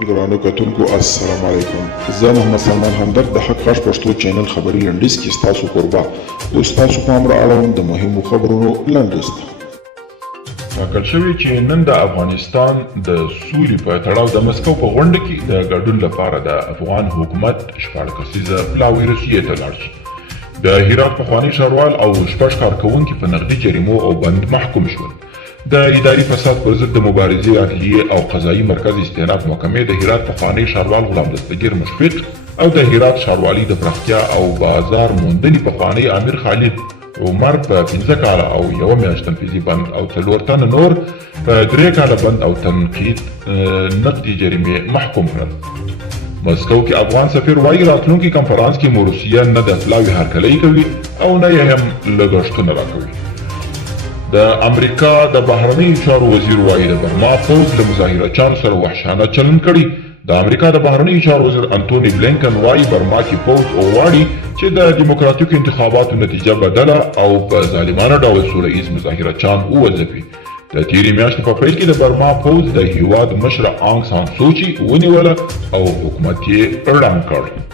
ګرانو کتونکو السلام علیکم. زه محمد سلمان همدرد د حق غږ پښتو چینل خبري لنډیز کې ستاسو کوربه اوس تاسو پام را اړوم د مهمو خبرونو لنډیز ته. ټاکل شوی چې نن د افغانستان د سولې په تړاو د مسکو په غونډه کې د ګډون لپاره د افغان حکومت 14 کسیزه پلاوي روسیې ته لاړ شي. د هرات پخوانی ښاروال او 6 کارکوونکي په نقدي جریمو او بند محکوم شول. د اداري فساد پر ضد د مبارزې عدلیې او قضایي مرکز استئناف محکمې د هرات پخوانی ښاروال غلام دستګیر مشفق او د هرات ښاروالۍ د پراختیا او بازار موندنې پخوانی امیر خالد عمر په 15 کاله او 1 میاشت تنفیذي بند او 4 تنه نور په 3 کاله بند او تنقید نقدي جریمې محکوم کړل. مسکو کې افغان سفیر وایي راتلونکي کنفرانس کې مو روسیه نه د پلاوي هرکلی کوي او نه یې هم لګښتونه راکوي. د امریکا د بهرنیو چارو وزیر وایي د برما پوځ له مظاهرچیانو سره وحشانه چلند کړی. د امریکا د بهرنیو چارو وزیر انټوني بلینکن وایي برما کې پوځ غواړي چې د دیموکراتیکو انتخاباتو نتیجه بدله او په ظالمانه ډول سوله ایز مظاهرچیان ووځوي. د تیرې میاشتې په پیل کې د برما پوځ د هیواد مشره آنګ سان سوچي ونیوله او حکومت یې ړنګ کړ.